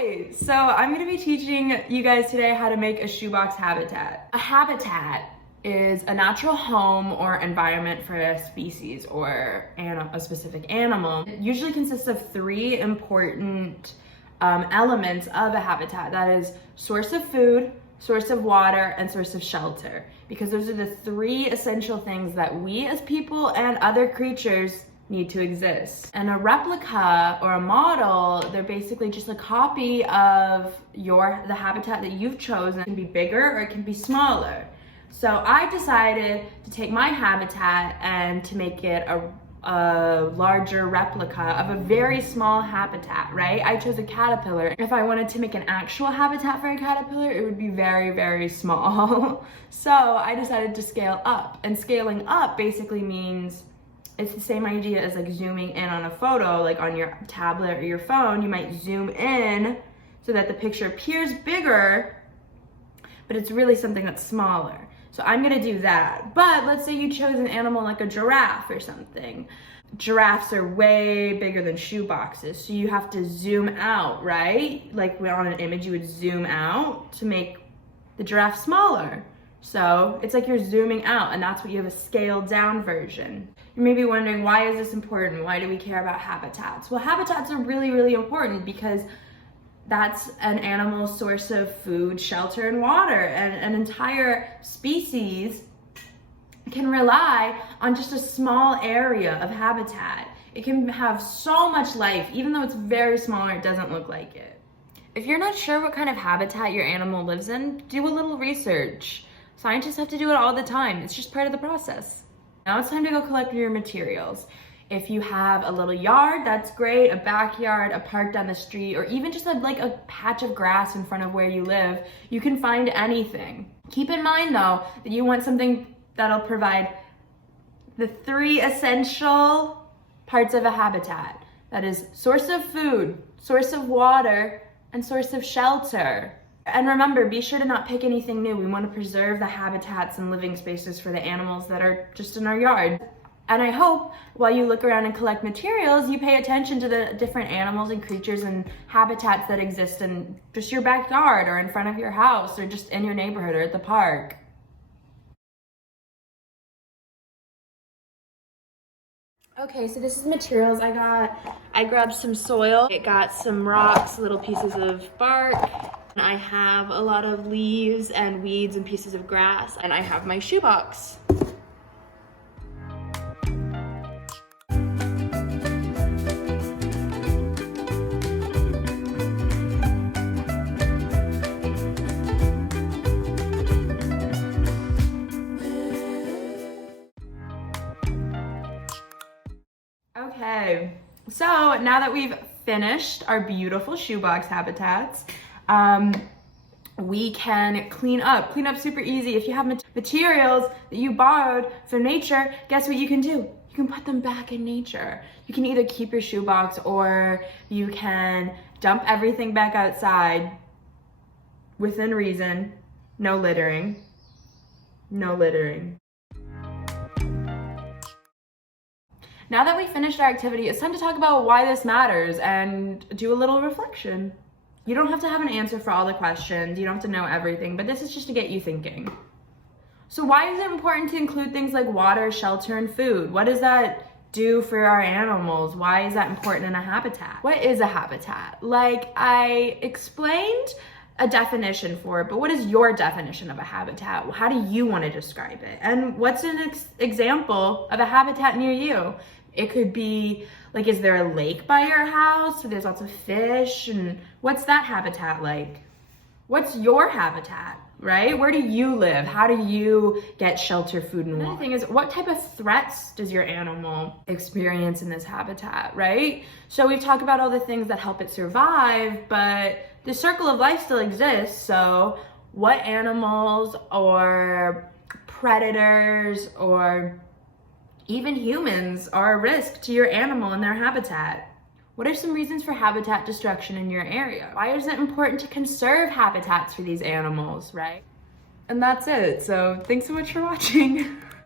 Hi, so I'm going to be teaching you guys today how to make a shoebox habitat. A habitat is a natural home or environment for a species or a specific animal. It usually consists of three important elements of a habitat. That is source of food, source of water, and source of shelter. Because those are the three essential things that we as people and other creatures need to exist. And a replica or a model, they're basically just a copy of the habitat that you've chosen. It can be bigger or it can be smaller. So I decided to take my habitat and to make it a larger replica of a very small habitat, right? I chose a caterpillar. If I wanted to make an actual habitat for a caterpillar, it would be very, very small. So I decided to scale up. And scaling up basically means it's the same idea as like zooming in on a photo, like on your tablet or your phone. You might zoom in so that the picture appears bigger, but it's really something that's smaller. So I'm gonna do that. But let's say you chose an animal like a giraffe or something. Giraffes are way bigger than shoe boxes, so you have to zoom out, right? Like on an image, you would zoom out to make the giraffe smaller. So it's like you're zooming out, and that's what you have, a scaled down version. You may be wondering, why is this important? Why do we care about habitats? Well, habitats are really, really important because that's an animal's source of food, shelter, and water. And an entire species can rely on just a small area of habitat. It can have so much life, even though it's very small or it doesn't look like it. If you're not sure what kind of habitat your animal lives in, do a little research. Scientists have to do it all the time. It's just part of the process. Now it's time to go collect your materials. If you have a little yard, that's great, a backyard, a park down the street, or even just like a patch of grass in front of where you live, you can find anything. Keep in mind though, that you want something that'll provide the three essential parts of a habitat. That is source of food, source of water, and source of shelter. And remember, be sure to not pick anything new. We want to preserve the habitats and living spaces for the animals that are just in our yard. And I hope while you look around and collect materials, you pay attention to the different animals and creatures and habitats that exist in just your backyard or in front of your house or just in your neighborhood or at the park. Okay, so this is materials I got. I grabbed some soil. It got some rocks, little pieces of bark. I have a lot of leaves and weeds and pieces of grass, and I have my shoebox. Okay, so now that we've finished our beautiful shoebox habitats, we can clean up. Clean up super easy. If you have materials that you borrowed from nature, guess what you can do? You can put them back in nature. You can either keep your shoebox or you can dump everything back outside within reason. No littering. No littering. Now that we finished our activity, it's time to talk about why this matters and do a little reflection. You don't have to have an answer for all the questions. You don't have to know everything, but this is just to get you thinking. So why is it important to include things like water, shelter, and food? What does that do for our animals? Why is that important in a habitat? What is a habitat? Like I explained a definition for it, but what is your definition of a habitat? How do you want to describe it? And what's an example of a habitat near you? It could be like, is there a lake by your house where there's lots of fish? And what's that habitat like? What's your habitat, right? Where do you live? How do you get shelter, food, and water? Another thing is, what type of threats does your animal experience in this habitat, right? So we've talked about all the things that help it survive, but the circle of life still exists. So what animals or predators or even humans are a risk to your animal and their habitat? What are some reasons for habitat destruction in your area? Why is it important to conserve habitats for these animals, right? And that's it. So thanks so much for watching.